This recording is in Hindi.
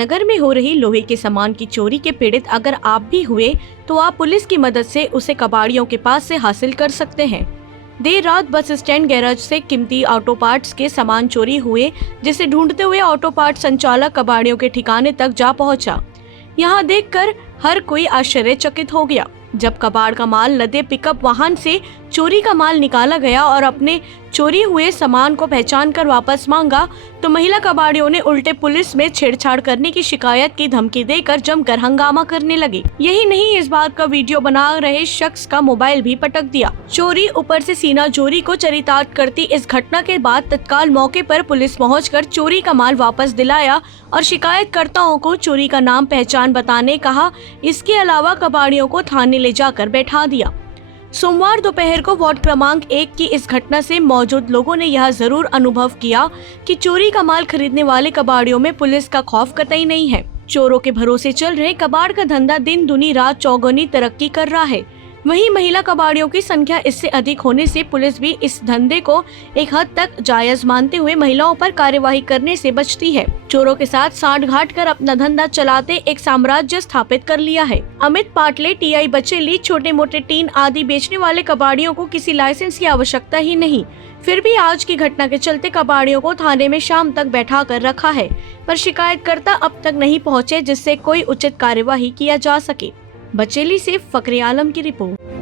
नगर में हो रही लोहे के सामान की चोरी के पीड़ित अगर आप भी हुए तो आप पुलिस की मदद से उसे कबाड़ियों के पास से हासिल कर सकते हैं। देर रात बस स्टैंड गैराज से कीमती ऑटो पार्ट्स के सामान चोरी हुए, जिसे ढूंढते हुए ऑटो पार्ट संचालक कबाड़ियों के ठिकाने तक जा पहुंचा। यहां देखकर हर कोई आश्चर्यचकित हो गया। जब कबाड़ का माल लदे पिकअप वाहन से चोरी का माल निकाला गया और अपने चोरी हुए सामान को पहचान कर वापस मांगा, तो महिला कबाड़ियों ने उल्टे पुलिस में छेड़छाड़ करने की शिकायत की धमकी देकर जमकर हंगामा करने लगे। यही नहीं, इस बात का वीडियो बना रहे शख्स का मोबाइल भी पटक दिया। चोरी ऊपर से सीना चोरी को चरितार्थ करती इस घटना के बाद तत्काल मौके पर पुलिस पहुंचकर चोरी का माल वापस दिलाया और शिकायतकर्ताओं को चोरी का नाम पहचान बताने कहा। इसके अलावा कबाड़ियों को थाने ले जाकर बैठा दिया। सोमवार दोपहर को वार्ड क्रमांक 1 की इस घटना से मौजूद लोगों ने यह जरूर अनुभव किया कि चोरी का माल खरीदने वाले कबाड़ियों में पुलिस का खौफ कतई नहीं है। चोरों के भरोसे चल रहे कबाड़ का धंधा दिन दुनी रात चौगुनी तरक्की कर रहा है। वहीं महिला कबाड़ियों की संख्या इससे अधिक होने से पुलिस भी इस धंधे को एक हद तक जायज मानते हुए महिलाओं पर कार्यवाही करने से बचती है। चोरों के साथ सांठ-गांठ कर अपना धंधा चलाते एक साम्राज्य स्थापित कर लिया है। अमित पाटले, टीआई बचेली, छोटे मोटे टीन आदि बेचने वाले कबाड़ियों को किसी लाइसेंस की आवश्यकता ही नहीं। फिर भी आज की घटना के चलते कबाड़ियों को थाने में शाम तक बैठा कर रखा है, पर शिकायतकर्ता अब तक नहीं पहुँचे, जिससे कोई उचित कार्यवाही किया जा सके। बचेली से फखरे आलम की रिपोर्ट।